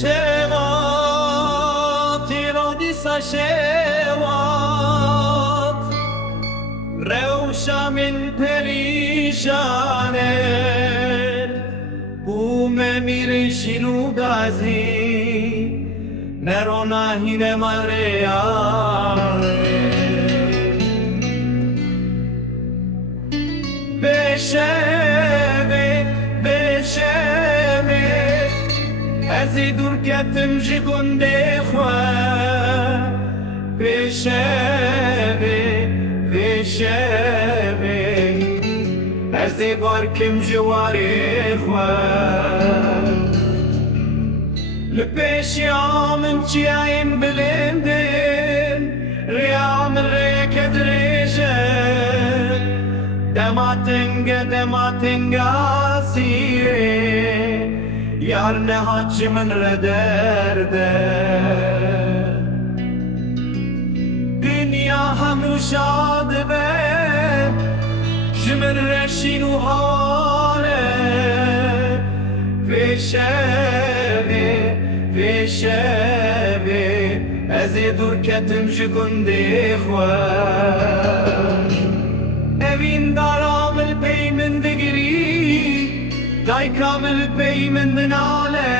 شوات روديسا شوات روشا من perişane Bu memir şinu gazi Nerona hine mareyare Beşeve Ezi dur ketim jigunde khwa Beşeve Ezi barkim jiwari khwa Lepeşyamın çiyayım bilindin Riyamın reket rejen Dematinga sire Yar ne haçımın rederde Dünya hamuşad be Jimir reşinu hale Veşevi Ezi dur ketim jigunde khwa Evin daramil peymin digri Dai kamil peymin dinale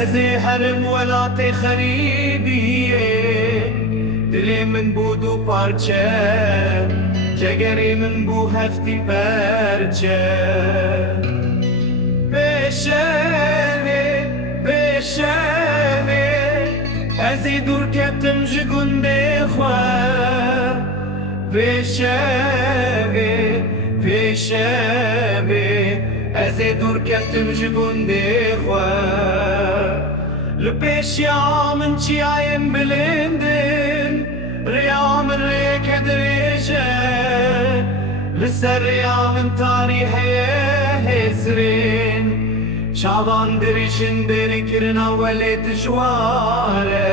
Ezi herim velate kharibiye Dilimin budu parçe Cegerimin bu hefti perçe Beşevi Ezi dur ketim jigunde khwa Veşevi Ezi dur ketim jigunde khwa Lepeşyamın çiyayım bilindin Riyamın reket reje Liser riyamın tarihiye hesrin Şaban dirişin berikirin avveli tişvare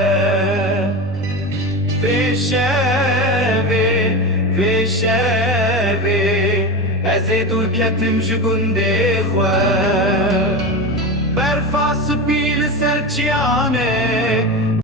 Veşevi Ezi dur ketim jigunde khwa Berfas pil serçiyane